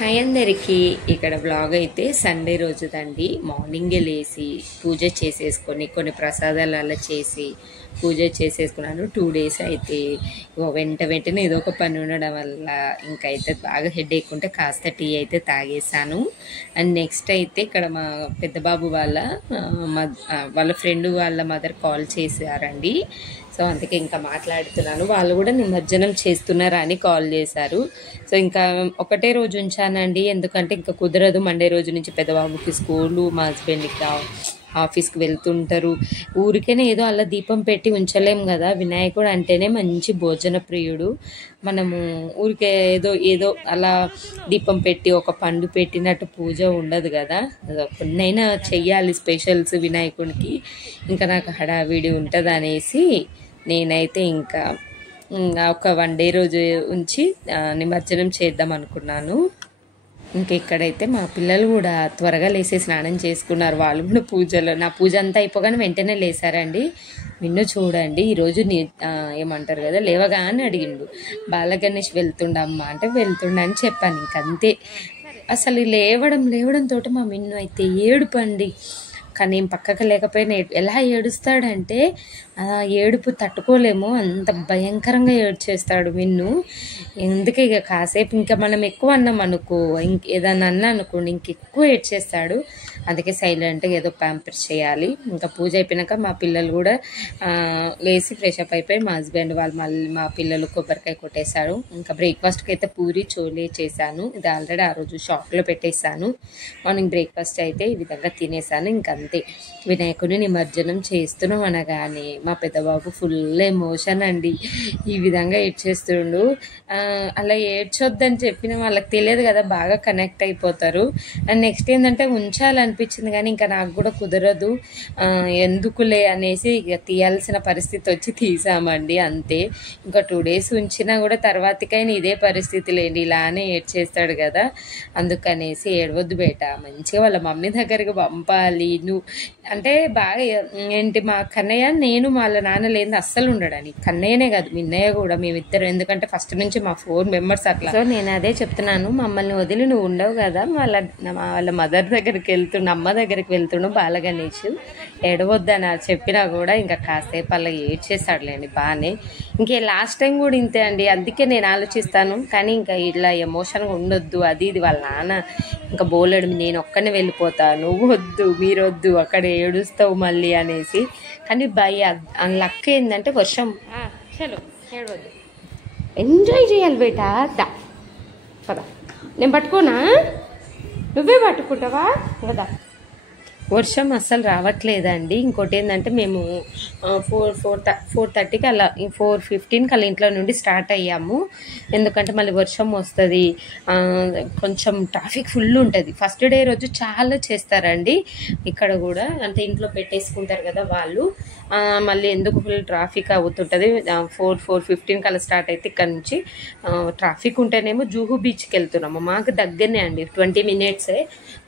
Hi అందరికి ఇక్కడ blog అయితే సండే రోజుదండి. మార్నింగే లేచి పూజ చేసేసుకొని కొన్ని ప్రసాదాలు అలా చేసి పూజ చేసేసుకున్నాను. 2 days అయితే వెంటనే ఏదో ఒక పని ఉండడం వల్ల ఇంకైతే బాగా హెడేక్ ఉంటే కాస్త టీ అయితే తాగేసాను. అండ్ నెక్స్ట్ అయితే ఇక్కడ మా పెద్ద బాబు వాళ్ళ ఫ్రెండ్ వాళ్ళ మదర్ కాల్ చేశారండి. సో అందుకే ఇంకా మాట్లాడుతున్నాను. వాళ్ళు కూడా నిమజ్జనం చేస్తున్నారా అని కాల్ చేశారు. సో ఇంకా ఒకటే రోజు ఉంచానండి, ఎందుకంటే ఇంకా కుదరదు. మండే రోజు నుంచి పెద్దబాబుకి స్కూలు, మా హస్బెండ్కి ఆఫీస్కి వెళ్తుంటారు. ఊరికేనే ఏదో అలా దీపం పెట్టి ఉంచలేం కదా. వినాయకుడు అంటేనే మంచి భోజన ప్రియుడు. మనము ఊరికే ఏదో అలా దీపం పెట్టి ఒక పండు పెట్టినట్టు పూజ ఉండదు కదా. కొన్నైనా చెయ్యాలి స్పెషల్స్ వినాయకుడికి. ఇంకా నాకు హడావిడి ఉంటుంది అనేసి నేనైతే ఇంకా ఒక 1 day రోజు ఉంచి నిమజ్జనం చేద్దాం అనుకున్నాను. ఇంకా ఇక్కడైతే మా పిల్లలు కూడా త్వరగా లేసి స్నానం చేసుకున్నారు. వాళ్ళు కూడా పూజలో, నా పూజ అంతా అయిపోగానే వెంటనే లేసారండి. నిన్ను చూడండి, ఈరోజు ఏమంటారు కదా, లేవగానే అడిగిండు బాలగణేష్ వెళ్తుండమ్మా అంటే వెళ్తుండ అని చెప్పాను. ఇంకంతే. అసలు లేవడంతో మా మిన్ను అయితే ఏడుపండి. కానీ ఏం పక్కకు లేకపోయినా ఎలా ఏడుస్తాడంటే ఏడుపు తట్టుకోలేము, అంత భయంకరంగా ఏడ్చేస్తాడు మిన్ను. ఎందుకే ఇక కాసేపు ఇంకా మనం ఎక్కువ అన్నాం అనుకో, ఏదన్నా అన్నా అనుకోండి ఇంకెక్కువ ఏడ్చేస్తాడు. అందుకే సైలెంట్గా ఏదో ప్యాంపర్ చేయాలి. ఇంకా పూజ అయిపోయినాక మా పిల్లలు కూడా లేచి ఫ్రెషప్ అయిపోయి మా హస్బెండ్ వాళ్ళు మళ్ళీ మా పిల్లలు కొబ్బరికాయ కొట్టేశారు. ఇంకా బ్రేక్ఫాస్ట్కి అయితే పూరి చోలే చేశాను. ఇది ఆల్రెడీ ఆ రోజు షాప్లో పెట్టేశాను. మార్నింగ్ బ్రేక్ఫాస్ట్ అయితే ఈ విధంగా తినేసాను. ఇంకంతే. వినాయకుడిని నిమజ్జనం చేస్తున్నాం అనగానే మా పెద్దబాబు ఫుల్ ఎమోషన్ అండి. ఈ విధంగా ఏడ్చేస్తుండు. అలా ఏడ్చొద్దని చెప్పిన వాళ్ళకి తెలియదు కదా, బాగా కనెక్ట్ అయిపోతారు. అండ్ నెక్స్ట్ ఏంటంటే ఉంచాలనిపించింది కానీ ఇంకా నాకు కూడా కుదరదు, ఎందుకులే అనేసి ఇక తీయాల్సిన పరిస్థితి వచ్చి తీసామండి. అంతే. ఇంకా 2 days ఉంచినా కూడా తర్వాతకైనా ఇదే పరిస్థితి లేండి, ఇలానే ఏడ్చేస్తాడు కదా. అందుకనేసి ఏడవద్దు బేట, మంచిగా వాళ్ళ మమ్మీ దగ్గరికి పంపాలి. నువ్వు అంటే బాగా ఏంటి, మా కన్నయ్య నేను వాళ్ళ నాన్న లేని అస్సలు ఉండడానికి, కన్నయ్యనే కాదు మిన్నయ్య కూడా, మేమిద్దరు. ఎందుకంటే ఫస్ట్ నుంచి మా 4 members అట్లా. సో నేను అదే చెప్తున్నాను, మమ్మల్ని వదిలి నువ్వు ఉండవు కదా, వాళ్ళ మదర్ దగ్గరికి అమ్మ దగ్గరికి వెళ్తుండు బాలగణేష్, ఏడవద్దని చెప్పినా కూడా ఇంకా కాసేపు అలా ఏడ్చేసాడులేండి బాగానే. ఇంకే లాస్ట్ టైం కూడా ఇంతే అండి. అందుకే నేను ఆలోచిస్తాను, కానీ ఇంకా ఇలా ఎమోషన్గా ఉండొద్దు అది ఇది. వాళ్ళ నాన్న ఇంకా బోలెడు, నేను ఒక్కనే వెళ్ళిపోతాను, నువ్వు వద్దు మీరు వద్దు అక్కడ ఏడుస్తావు మళ్ళీ అనేసి. కానీ లక్ ఏంటంటే వర్షం. చలో ఏడవద్దు, ఎంజాయ్ చేయాలి బేటా. కదా నేను పట్టుకోనా, నువ్వే పట్టుకుంటావా కదా. వర్షం అస్సలు రావట్లేదండి. ఇంకోటి ఏంటంటే మేము 4:30కి అలా 4:15కి అలా ఇంట్లో నుండి స్టార్ట్ అయ్యాము. ఎందుకంటే మళ్ళీ వర్షం వస్తుంది, కొంచెం ట్రాఫిక్ ఫుల్ ఉంటుంది. ఫస్ట్ డే రోజు చాలా చేస్తారండి ఇక్కడ కూడా, అంటే ఇంట్లో పెట్టేసుకుంటారు కదా వాళ్ళు. మళ్ళీ ఎందుకు ఫుల్ ట్రాఫిక్ అవుతుంటుంది. 4:15కి అలా స్టార్ట్ అయితే ఇక్కడ నుంచి ట్రాఫిక్ ఉంటేనేమో జూహు బీచ్కి వెళ్తున్నాము. మాకు దగ్గరనే అండి, 20 minutes.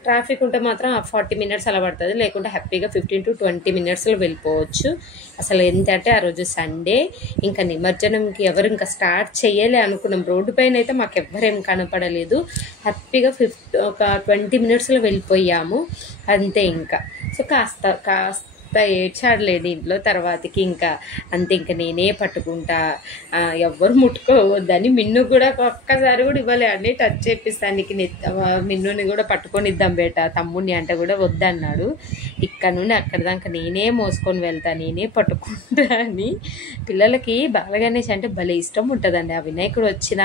ట్రాఫిక్ ఉంటే మాత్రం 40 minutes అలా పడుతుంది, లేకుంటే హ్యాపీగా 15 to 20 minutesలో వెళ్ళిపోవచ్చు. అసలు ఏంటంటే ఆ రోజు సండే, ఇంకా నిమజ్జనంకి ఎవరు ఇంకా స్టార్ట్ చేయలే అనుకున్నాం. రోడ్డు పైన అయితే మాకు ఎవ్వరేం కనపడలేదు. హ్యాపీగా ఒక 20 minutesలో వెళ్ళిపోయాము అంతే. ఇంకా సో కాస్త ఏడ్చాడులేండి ఇంట్లో. తర్వాతకి ఇంకా అంతే, ఇంకా నేనే పట్టుకుంటా, ఎవ్వరు ముట్టుకోవద్దని. మిన్ను కూడా ఒక్కసారి కూడా ఇవ్వలే అండి, టచ్ చేపిస్తానికి. మిన్నుని కూడా పట్టుకొని ఇద్దాం బేట తమ్ముడిని అంటే కూడా వద్దన్నాడు. ఇక్కడ నుండి అక్కడ దాకా నేనే మోసుకొని వెళ్తా, నేనే పట్టుకుంటా అని. పిల్లలకి బాలగణేష్ అంటే భలే ఇష్టం ఉంటుందండి. ఆ వినాయకుడు వచ్చిన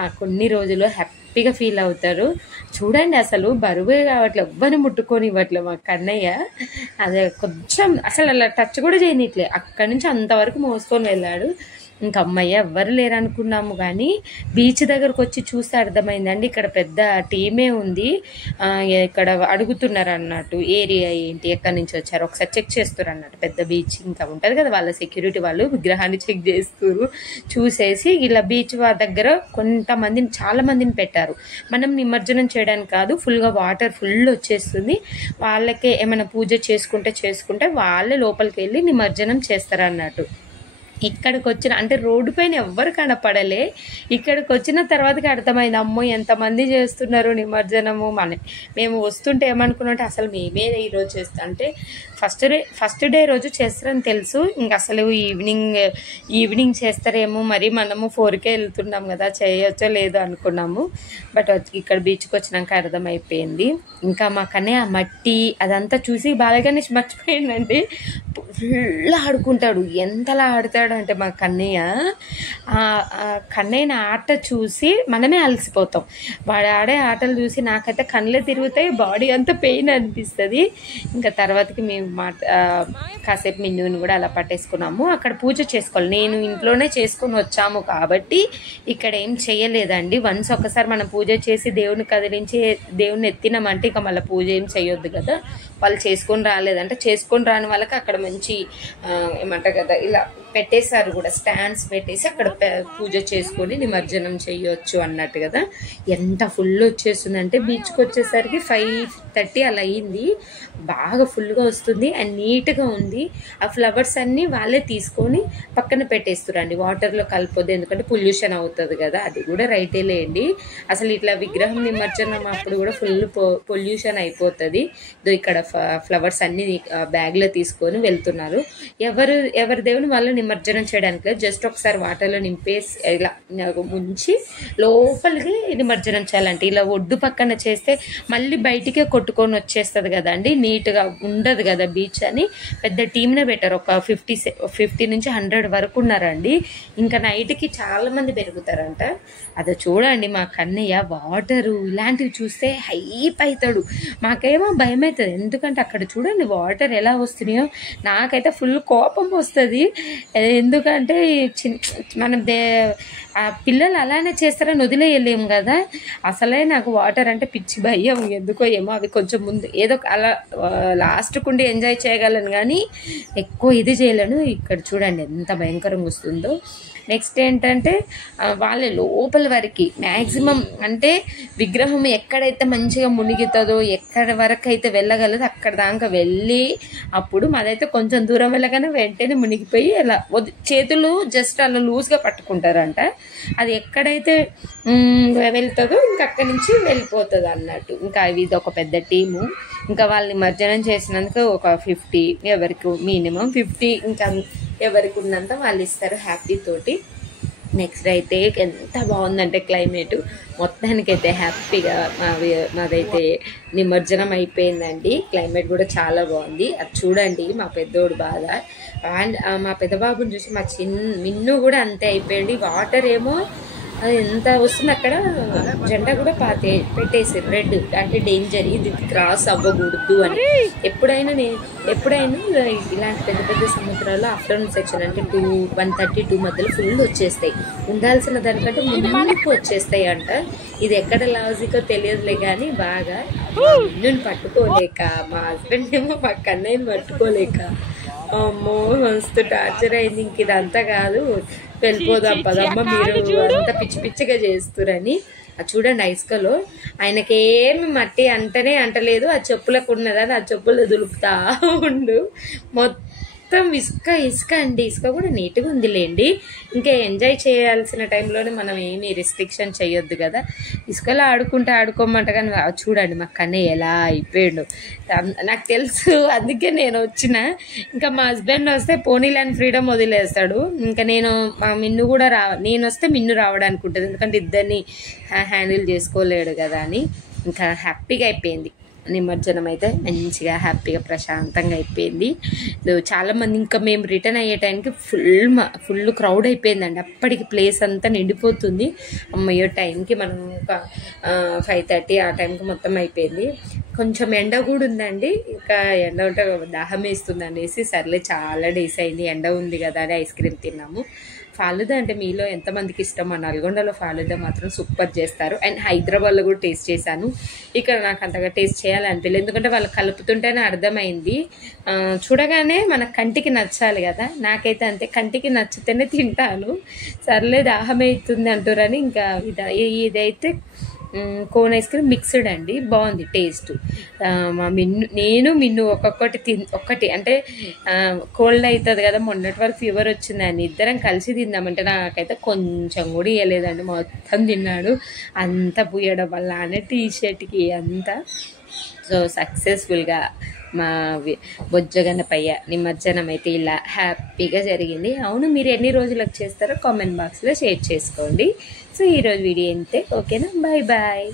ఆ కొన్ని రోజులు హ్యాపీగా ఫీల్ అవుతారు. చూడండి అసలు బరువే కావట్లే, ఎవ్వరిని ముట్టుకొని ఇవ్వట్లే మా కన్నయ్య. అదే కొంచెం అసలు అలా టచ్ కూడా చేయనిట్లే, అక్కడి నుంచి అంతవరకు మోసుకొని వెళ్ళాడు. ఇంకా అమ్మయ్య ఎవ్వరు లేరనుకున్నాము, కానీ బీచ్ దగ్గరకు వచ్చి చూస్తే అర్థమైందండి ఇక్కడ పెద్ద టీమే ఉంది. ఇక్కడ అడుగుతున్నారు అన్నట్టు ఏరియా ఏంటి, ఎక్కడి నుంచి వచ్చారు ఒకసారి చెక్ చేస్తారు అన్నట్టు. పెద్ద బీచ్ ఇంకా ఉంటుంది కదా, వాళ్ళ సెక్యూరిటీ వాళ్ళు విగ్రహాన్ని చెక్ చేస్తారు. చూసేసి ఇలా బీచ్ దగ్గర కొంతమందిని, చాలా మందిని పెట్టారు. మనం నిమజ్జనం చేయడానికి కాదు, ఫుల్గా వాటర్ ఫుల్ వచ్చేస్తుంది. వాళ్ళకే ఏమైనా పూజ చేసుకుంటే వాళ్ళే లోపలికి వెళ్ళి నిమజ్జనం చేస్తారు అన్నట్టు. ఇక్కడికి వచ్చిన అంటే రోడ్డు పైన ఎవ్వరు కనపడలే. ఇక్కడికి వచ్చిన తర్వాతకి అర్థమైంది, అమ్మో ఎంతమంది చేస్తున్నారు నిమజ్జనము. మేము వస్తుంటే ఏమనుకున్నట్టే అసలు మేమే ఈరోజు చేస్తాం అంటే ఫస్ట్ డే రోజు చేస్తారని తెలుసు. ఇంక అసలు ఈవినింగ్ చేస్తారేమో, మరి మనము 4కే వెళ్తున్నాం కదా, చేయొచ్చో లేదో అనుకున్నాము. బట్ ఇక్కడ బీచ్కి వచ్చినాక అర్థమైపోయింది. ఇంకా మాకనే ఆ మట్టి అదంతా చూసి బాలగానే మర్చిపోయిందండి. ఫుల్ ఆడుకుంటాడు, ఎంతలా ఆడతాడు అంటే మా కన్నయ్య. కన్నయ్యని ఆట చూసి మనమే అలసిపోతాం. వాడు ఆడే ఆటలు చూసి నాకైతే కళ్ళే తిరుగుతాయి, బాడీ అంతా పెయిన్ అనిపిస్తుంది. ఇంకా తర్వాతకి మేము కాసేపు మిన్నుని కూడా అలా పట్టేసుకున్నాము. అక్కడ పూజ చేసుకోవాలి, నేను ఇంట్లోనే చేసుకొని వచ్చాము కాబట్టి ఇక్కడ ఏం చేయలేదండి. వన్స్ ఒకసారి మనం పూజ చేసి దేవుని కదిలించి దేవుని ఎత్తినామంటే ఇక మళ్ళీ పూజ ఏం చేయొద్దు కదా. వాళ్ళు చేసుకొని రాలేదంటే చేసుకొని రాని వాళ్ళకి అక్కడ మంచి ఏమంటారు కదా ఇలా పెట్టేశారు కూడా, స్టాండ్స్ పెట్టేసి అక్కడ పూజ చేసుకొని నిమజ్జనం చేయొచ్చు అన్నట్టు కదా. ఎంత ఫుల్ వచ్చేస్తుందంటే బీచ్కి వచ్చేసరికి 5:30 అలా అయ్యింది. బాగా ఫుల్గా వస్తుంది అండ్ నీట్గా ఉంది. ఆ ఫ్లవర్స్ అన్నీ వాళ్ళే తీసుకొని పక్కన పెట్టేస్తురండి, వాటర్లో కలిపోద్దు ఎందుకంటే పొల్యూషన్ అవుతుంది కదా. అది కూడా రైటే లేండి. అసలు ఇట్లా విగ్రహం నిమజ్జనం అప్పుడు కూడా ఫుల్ పొల్యూషన్ అయిపోతుంది. ఇక్కడ ఫ్లవర్స్ అన్ని బ్యాగ్లో తీసుకొని వెళ్తున్నారు. ఎవరి దేవుని వాళ్ళు నిమజ్జనం చేయడానికి జస్ట్ ఒకసారి వాటర్లో నింపేసి ఇలా ముంచి లోపలికి నిమజ్జనం చేయాలంటే, ఇలా ఒడ్డు పక్కన చేస్తే మళ్ళీ బయటికే కొట్టుకొని వచ్చేస్తుంది కదండి, నీట్గా ఉండదు కదా బీచ్ అని పెద్ద టీమ్నే పెట్టారు. ఒక 50 నుంచి 100 వరకు ఉన్నారండి. ఇంకా నైట్కి చాలా మంది పెరుగుతారంట. అది చూడండి మా కన్నయ్య వాటరు ఇలాంటివి చూస్తే హైప్ అవుతాడు. మాకేమో భయం అవుతుంది, ఎందుకంటే అక్కడ చూడండి వాటర్ ఎలా వస్తున్నాయో. నాకైతే ఫుల్ కోపం వస్తుంది, ఎందుకంటే మనం ఆ పిల్లలు అలానే చేస్తారని వదిలేయలేము కదా. అసలే నాకు వాటర్ అంటే పిచ్చి భయం, ఎందుకో ఏమో. అవి కొంచెం ముందు ఏదో అలా లాస్ట్కుండి ఎంజాయ్ చేయగలను కానీ ఎక్కువ ఇది చేయలేను. ఇక్కడ చూడండి ఎంత భయంకరంగా వస్తుందో. నెక్స్ట్ ఏంటంటే వాళ్ళ లోపల వరకు మ్యాక్సిమం అంటే విగ్రహం ఎక్కడైతే మంచిగా మునిగుతుందో, ఎక్కడ వరకు అయితే వెళ్ళగలదో అక్కడ దాకా వెళ్ళి, అప్పుడు మాదైతే కొంచెం దూరం వెళ్ళగానే వెంటనే మునిగిపోయి అలా చేతులు జస్ట్ అలా లూజ్గా పట్టుకుంటారంట. అది ఎక్కడైతే వెళ్తుందో ఇంకా అక్కడి నుంచి వెళ్ళిపోతుంది అన్నట్టు. ఇంకా ఇది ఒక పెద్ద టీము. ఇంకా వాళ్ళని నిమజ్జనం చేసినందుకు ఒక 50, ఎవరికి మినిమం 50, ఇంకా ఎవరికి ఉన్నంత వాళ్ళు ఇస్తారు హ్యాపీ తోటి. నెక్స్ట్ అయితే ఎంత బాగుందంటే క్లైమేట్, మొత్తానికైతే హ్యాపీగా మాదైతే నిమజ్జనం అయిపోయిందండి. క్లైమేట్ కూడా చాలా బాగుంది. అది చూడండి మా పెద్దోడు బాధ. అండ్ మా పెద్ద బాబుని చూసి మా మిన్ను కూడా అంతే అయిపోయింది. వాటర్ ఏమో అది ఎంత వస్తుంది, అక్కడ జెండా కూడా పెట్టేసారు రెడ్, అంటే డేంజర్, ఇది క్రాస్ అవ్వకూడదు అని. ఎప్పుడైనా ఇలాంటి పెద్ద పెద్ద సముద్రాల్లో ఆఫ్టర్నూన్ సెక్షన్ అంటే 1:32 మధ్యలో ఫుల్ వచ్చేస్తాయి, ఉండాల్సిన దానికంటే ముందుకు వచ్చేస్తాయి అంట. ఇది ఎక్కడ లాజికో తెలియదులే కానీ బాగా నిన్ను పట్టుకోలేక, మా హస్బెండ్ ఏమో మా కన్నయ్యని పట్టుకోలేక అమ్మో మస్తు టార్చర్ అయింది. ఇంక ఇదంతా కాదు, వెళ్ళిపోదాం పదమ్మ, మీరు అంత పిచ్చి పిచ్చిగా చేస్తురని. అది చూడండి ఇసుకలో ఆయనకేమి మట్టి అంటలేదు, ఆ చెప్పులకు ఉన్నదని ఆ చెప్పులు దులుపుతా ఉండు. మొత్తం ఇసుక అండి. ఇసుక కూడా నీట్గా ఉందిలేండి. ఇంకా ఎంజాయ్ చేయాల్సిన టైంలోనే మనం ఏమి రిస్ట్రిక్షన్ చేయొద్దు కదా. ఇసుకలో ఆడుకోమంట కానీ చూడండి మా కన్నయ్య ఎలా అయిపోయాడు. నాకు తెలుసు, అందుకే నేను వచ్చిన. ఇంకా మా హస్బెండ్ వస్తే పోనీలని ఫ్రీడమ్ వదిలేస్తాడు. ఇంకా మా మిన్ను కూడా నేను వస్తే మిన్ను రావడానికి ఉంటుంది, ఎందుకంటే ఇద్దరిని హ్యాండిల్ చేసుకోలేడు కదా అని. ఇంకా హ్యాపీగా అయిపోయింది నిమజ్జనం అయితే, మంచిగా హ్యాపీగా ప్రశాంతంగా అయిపోయింది. చాలామంది ఇంకా మేము రిటర్న్ అయ్యే టైంకి ఫుల్ క్రౌడ్ అయిపోయిందండి. అప్పటికి ప్లేస్ అంతా నిండిపోతుంది. అమ్మయ్యో టైంకి మనం ఒక 5:30 ఆ టైంకి మొత్తం అయిపోయింది. కొంచెం ఎండ కూడా ఉందండి, ఇంకా ఎండ ఉంటే దాహం వేస్తుంది అనేసి సర్లే చాలా డేస్ అయింది ఎండ ఉంది కదా అని ఐస్ క్రీమ్ తిన్నాము. ఫాలుదా అంటే మీలో ఎంతమందికి ఇష్టం? మా నల్గొండలో ఫాలుదా మాత్రం సూపర్ చేస్తారు. అండ్ హైదరాబాద్లో కూడా టేస్ట్ చేశాను, ఇక్కడ నాకు అంతగా టేస్ట్ చేయాలనిపించలేదు, ఎందుకంటే వాళ్ళు కలుపుతుంటేనే అర్థమైంది. చూడగానే మన కంటికి నచ్చాలి కదా, నాకైతే అంతే, కంటికి నచ్చితేనే తింటాను. సర్లే దాహం అవుతుంది అంటారని ఇంకా ఇదైతే కోన్ ఐస్ క్రీమ్ మిక్స్డ్ అండి, బాగుంది టేస్ట్. మా మిన్ను ఒక్కటి అంటే కోల్డ్ అవుతుంది కదా, మొన్నటి వరకు ఫీవర్ వచ్చిందని ఇద్దరం కలిసి తిందామంటే నాకైతే కొంచెం కూడా ఇవ్వలేదండి, మొత్తం తిన్నాడు. అంతా పూయడం వల్ల అనే టీషర్ట్కి అంతా. సో సక్సెస్ఫుల్గా మా బొజ్జగన్నపయ్య నిమజ్జనం అయితే ఇలా హ్యాపీగా జరిగింది. అవును, మీరు ఎన్ని రోజులకు చేస్తారో కామెంట్ బాక్స్లో షేర్ చేసుకోండి. సో ఈరోజు వీడియో అంతే, ఓకేనా, బాయ్ బాయ్.